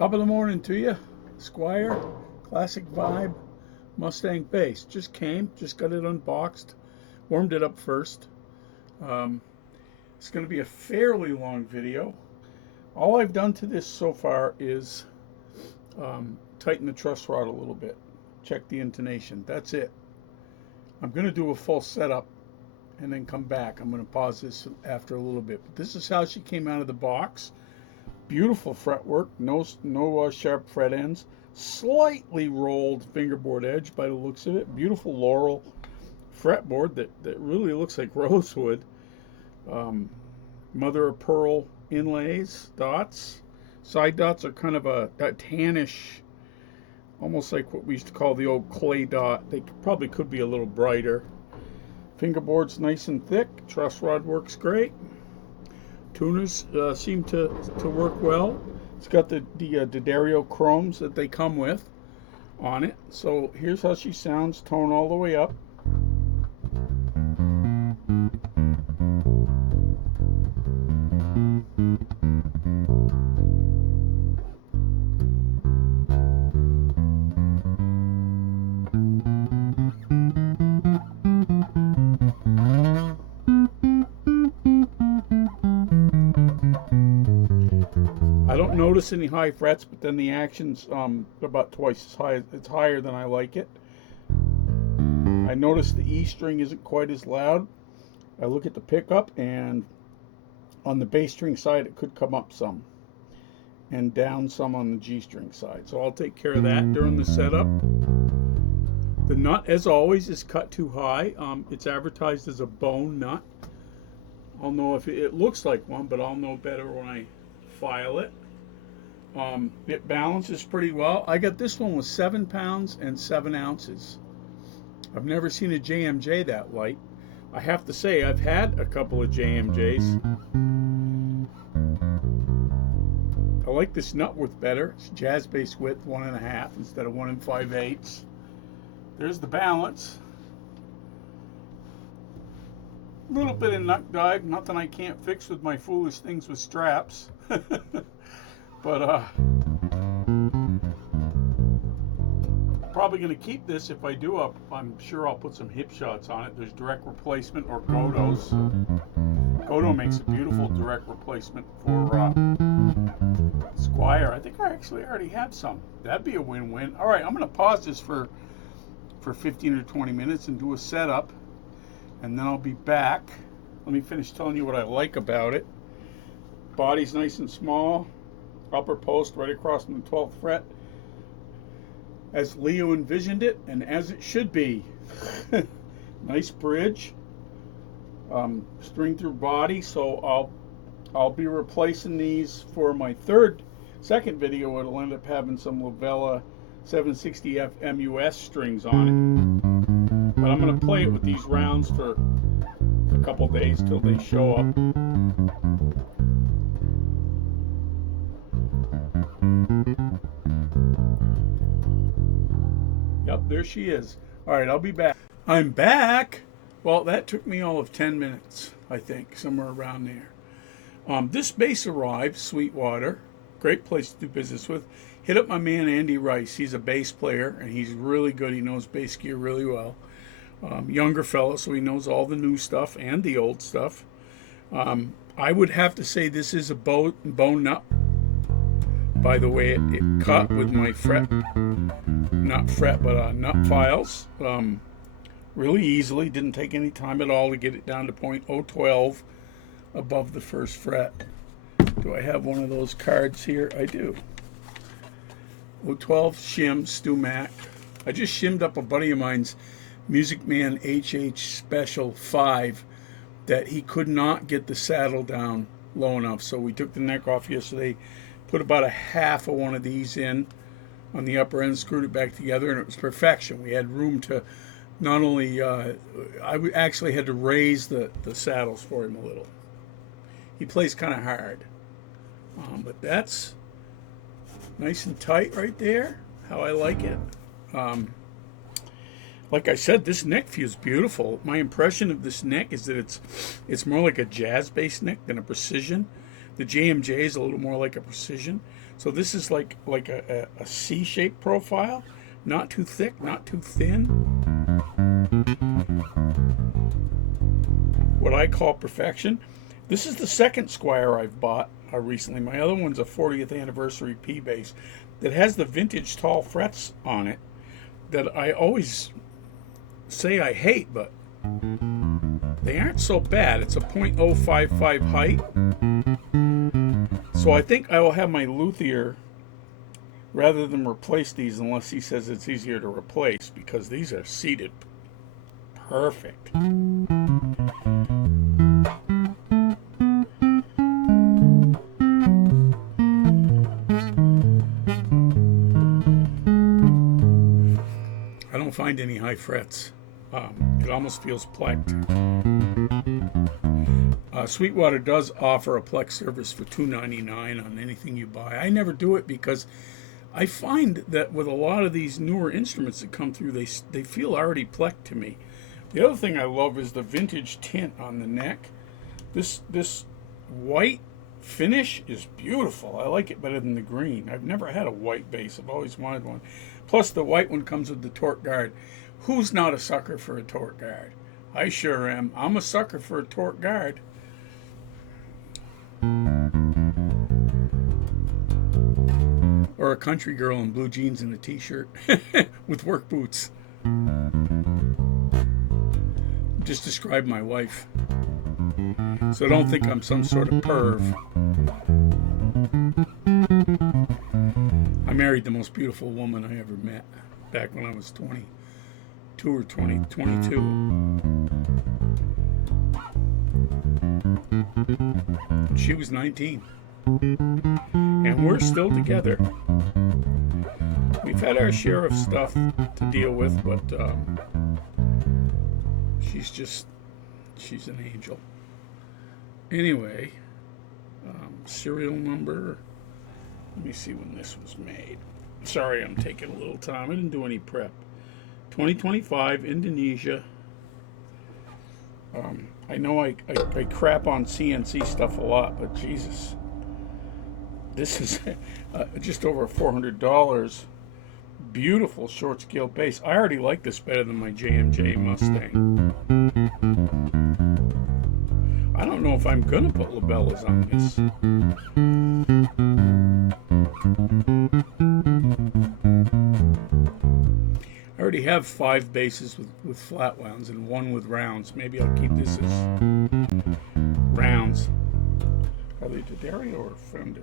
Top of the morning to you. Squier, classic vibe, Mustang bass. Just got it unboxed. Warmed it up first. It's going to be a fairly long video. All I've done to this so far is tighten the truss rod a little bit. Check the intonation. That's it. I'm going to do a full setup and then come back. I'm going to pause this after a little bit. But this is how she came out of the box. Beautiful fretwork, no sharp fret ends, slightly rolled fingerboard edge by the looks of it. Beautiful laurel fretboard that really looks like rosewood. Mother of pearl inlays, dots. Side dots are kind of a tannish, almost like what we used to call the old clay dot. They probably could be a little brighter. Fingerboard's nice and thick. Truss rod works great. Tuners seem to work well. It's got the D'Addario chromes that they come with on it. So here's how she sounds, tone all the way up. I don't notice any high frets, but then the action's about twice as high. It's higher than I like it. I notice the E string isn't quite as loud. I look at the pickup, and on the bass string side it could come up some and down some on the G string side. So I'll take care of that during the setup. The nut, as always, is cut too high. It's advertised as a bone nut. I'll know if it looks like one, but I'll know better when I file it. It balances pretty well. I got this one with 7 pounds and 7 ounces. I've never seen a JMJ that light. I have to say, I've had a couple of JMJs. I like this nut width better. It's jazz bass width 1.5 instead of 1 5/8. There's the balance. A little bit of nut dive, nothing I can't fix with my foolish things with straps. But probably going to keep this. If I do, I'm sure I'll put some hip shots on it. There's direct replacement or Godos. Godo makes a beautiful direct replacement for Squier. I think I actually already have some. That'd be a win-win. All right, I'm going to pause this for 15 or 20 minutes and do a setup, and then I'll be back. Let me finish telling you what I like about it. Body's nice and small. Upper post right across from the 12th fret, as Leo envisioned it, and as it should be. Nice bridge, string through body. So I'll be replacing these for my second video. It'll end up having some Lavella 760F MUS strings on it, but I'm going to play it with these rounds for a couple days till they show up. Yep, there she is. All right, I'll be back. I'm back. Well, that took me all of 10 minutes, I think, somewhere around there. This bass arrived, Sweetwater. Great place to do business with. Hit up my man Andy Rice. He's a bass player, and he's really good. He knows bass gear really well. Younger fellow, so he knows all the new stuff and the old stuff. I would have to say this is a bone nut. By the way, it cut with my nut files really easily. Didn't take any time at all to get it down to 0.012 above the first fret. Do I have one of those cards here? I do. 012 shim, Stu Mac. I just shimmed up a buddy of mine's Music Man HH Special 5 that he could not get the saddle down low enough. So we took the neck off yesterday, put about a half of one of these in on the upper end, screwed it back together, and it was perfection. We had room to not only, I actually had to raise the saddles for him a little. He plays kind of hard. But that's nice and tight right there, how I like it. Like I said, this neck feels beautiful. My impression of this neck is that it's more like a jazz bass neck than a precision. The JMJ is a little more like a precision. So this is like a C-shaped profile, not too thick, not too thin. What I call perfection. This is the second Squier I've bought recently. My other one's a 40th anniversary P-Bass that has the vintage tall frets on it that I always say I hate, but they aren't so bad. It's a .055 height. So I think I will have my luthier, rather than replace these unless he says it's easier to replace, because these are seated perfect. I don't find any high frets. It almost feels plecked. Sweetwater does offer a plex service for $2.99 on anything you buy. I never do it because I find that with a lot of these newer instruments that come through, they feel already plecked to me. The other thing I love is the vintage tint on the neck. This white finish is beautiful. I like it better than the green. I've never had a white bass. I've always wanted one. Plus, the white one comes with the torque guard. Who's not a sucker for a torque guard? I sure am. I'm a sucker for a torque guard. Or a country girl in blue jeans and a t-shirt with work boots. Just describe my wife. So don't think I'm some sort of perv. I married the most beautiful woman I ever met back when I was 22 or 22. She was 19. And we're still together. We've had our share of stuff to deal with, but she's an angel. Anyway, serial number. Let me see when this was made. Sorry, I'm taking a little time. I didn't do any prep. 2025, Indonesia. I know I crap on CNC stuff a lot, but Jesus. This is just over $400. Beautiful short scale bass. I already like this better than my JMJ Mustang. I don't know if I'm gonna put labellas on this. I already have 5 basses with flat wounds and 1 with rounds. Maybe I'll keep this as rounds. Are they D'Addario or Fender?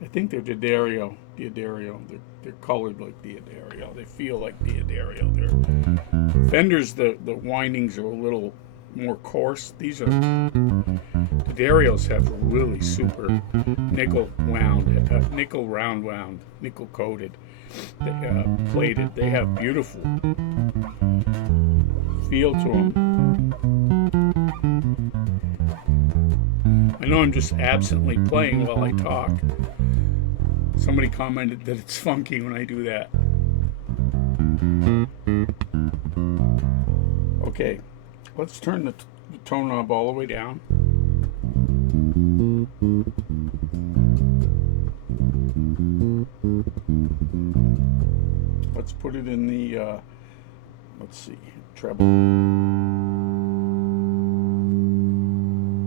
I think they're D'Addario. They're colored like D'Addario. They feel like D'Addario. Fenders, the windings are a little more coarse. These are D'Addarios have really super nickel round wound, nickel coated, plated. They have beautiful feel to them. I know I'm just absently playing while I talk. Somebody commented that it's funky when I do that. Okay, let's turn the tone knob all the way down. Let's put it in the, let's see, treble.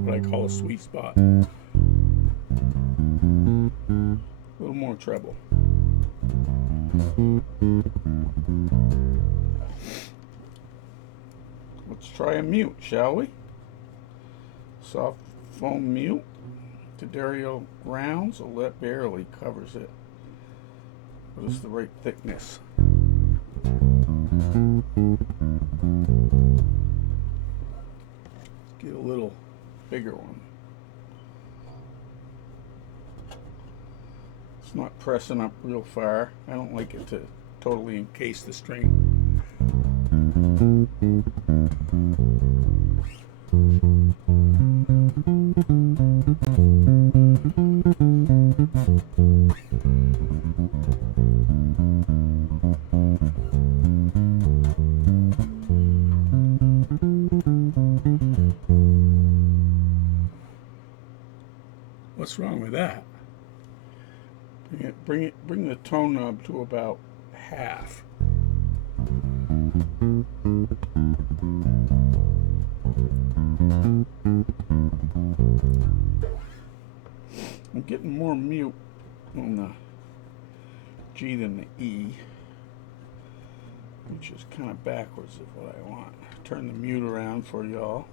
What I call a sweet spot. A little more treble. Let's try a mute, shall we? Soft foam mute. D'Addario rounds, so that barely covers it. But it's the right thickness. Let's get a little bigger one. It's not pressing up real far. I don't like it to totally encase the string. What's wrong with that? Bring the tone knob to about half. I'm getting more mute on the G than the E, which is kind of backwards of what I want. Turn the mute around for y'all.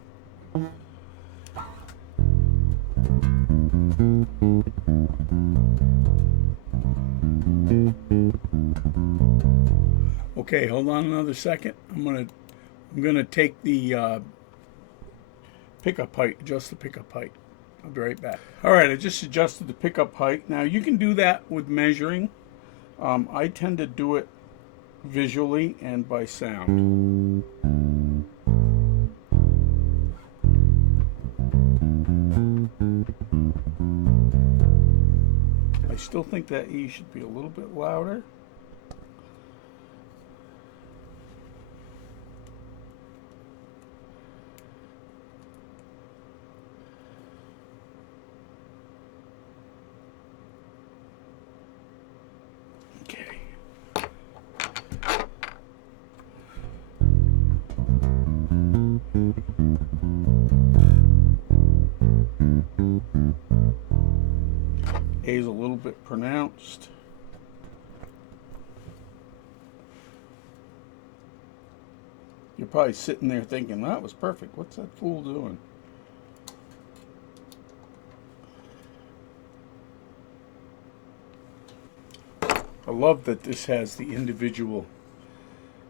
Okay, hold on another second. I'm gonna take the pickup height, adjust the pickup height. I'll be right back. All right, I just adjusted the pickup height. Now you can do that with measuring. I tend to do it visually and by sound. I still think that E should be a little bit louder. A is a little bit pronounced. You're probably sitting there thinking, that was perfect. What's that fool doing? I love that this has the individual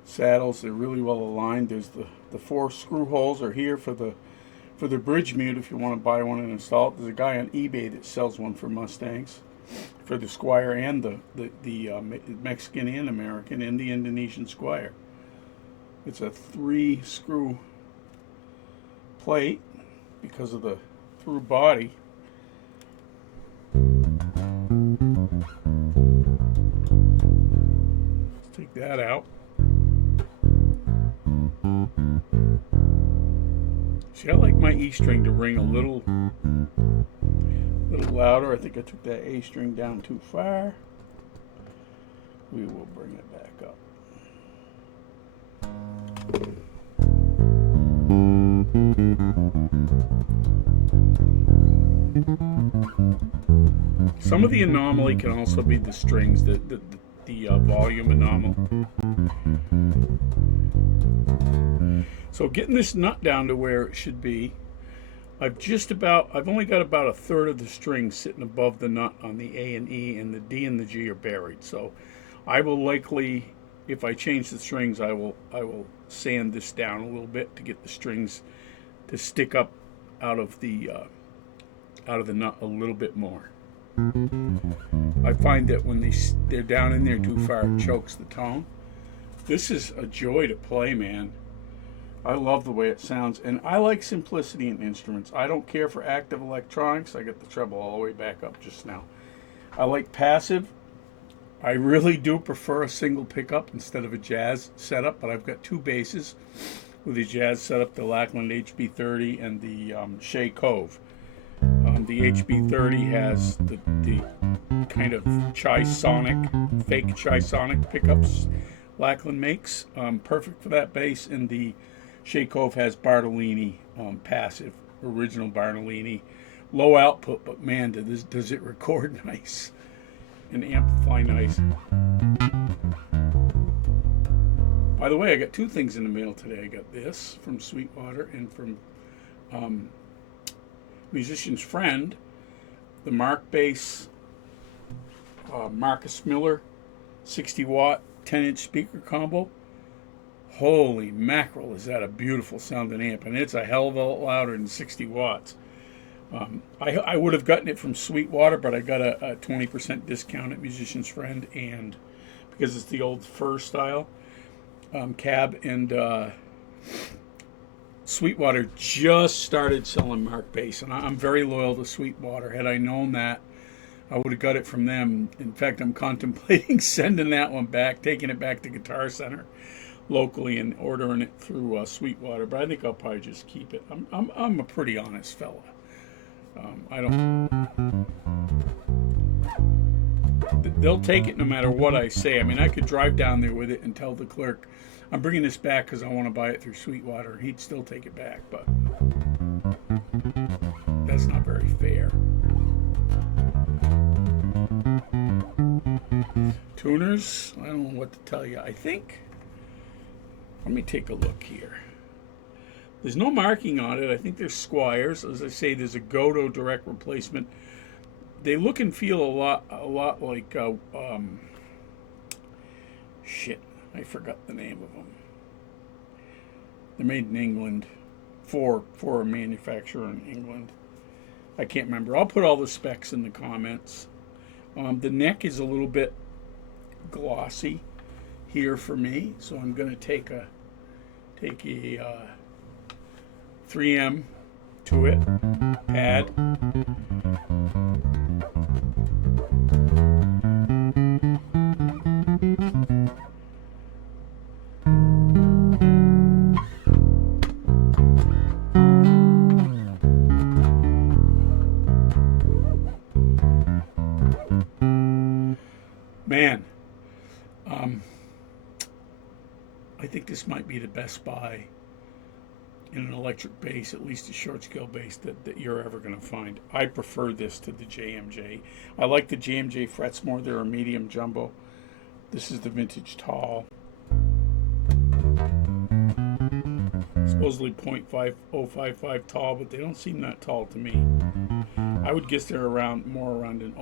saddles. They're really well aligned. There's the 4 screw holes are here for the bridge mute if you want to buy one and install it. There's a guy on eBay that sells one for Mustangs, for the Squier and the Mexican and American and the Indonesian Squier. It's a 3 screw plate because of the through body. Let's take that out. See, I like my E string to ring a little louder. I think I took that A string down too far. We will bring it back up. Some of the anomaly can also be the strings, the volume anomaly. So getting this nut down to where it should be, I've only got about a third of the string sitting above the nut on the A and E, and the D and the G are buried. So I will likely, if I change the strings, I will sand this down a little bit to get the strings to stick up out of the nut a little bit more. I find that when they're down in there too far, it chokes the tone. This is a joy to play, man. I love the way it sounds, and I like simplicity in instruments. I don't care for active electronics. I got the treble all the way back up just now. I like passive. I really do prefer a single pickup instead of a jazz setup, but I've got 2 basses with the jazz setup, the Lackland HB30 and the Shea Cove. The HB30 has the kind of fake Chi-Sonic pickups Lackland makes, perfect for that bass, and the Shea Cove has Bartolini passive, original Bartolini, low output, but man, does it record nice and amplify nice. By the way, I got 2 things in the mail today. I got this from Sweetwater and from Musician's Friend, the Mark Bass Marcus Miller 60 watt 10-inch speaker combo. Holy mackerel, is that a beautiful sounding amp, and it's a hell of a lot louder than 60 watts. I would have gotten it from Sweetwater, but I got a 20% discount at Musician's Friend, and because it's the old fur style cab, and Sweetwater just started selling Mark Bass, and I'm very loyal to Sweetwater. Had I known that, I would have got it from them. In fact, I'm contemplating sending that one back, taking it back to Guitar Center locally and ordering it through Sweetwater, but I think I'll probably just keep it. I'm a pretty honest fella. I don't they'll take it no matter what I say. I mean, I could drive down there with it and tell the clerk, I'm bringing this back because I want to buy it through Sweetwater. He'd still take it back, but that's not very fair. Tuners, I don't know what to tell you. I think, let me take a look here. There's no marking on it. I think there's Squiers. As I say, there's a Godo direct replacement. They look and feel a lot like shit. I forgot the name of them. They're made in England for a manufacturer in England. I can't remember. I'll put all the specs in the comments. The neck is a little bit glossy here for me, so I'm going to take a 3M to it pad. Man, I think this might be the best buy in an electric bass, at least a short scale bass, that you're ever going to find. I prefer this to the JMJ. I like the JMJ frets more. They're a medium jumbo. This is the vintage tall. Supposedly 0.5055 tall, but they don't seem that tall to me. I would guess they're more around an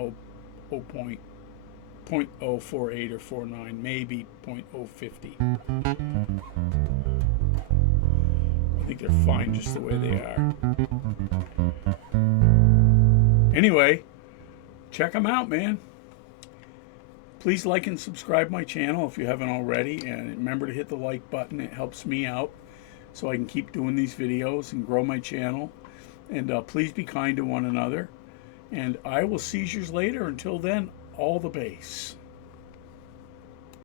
0.048 or 49, maybe 0.050. I think they're fine just the way they are. Anyway, check them out, man. Please like and subscribe my channel if you haven't already, and remember to hit the like button. It helps me out so I can keep doing these videos and grow my channel. And please be kind to one another. And I will see you later. Until then, all the bass.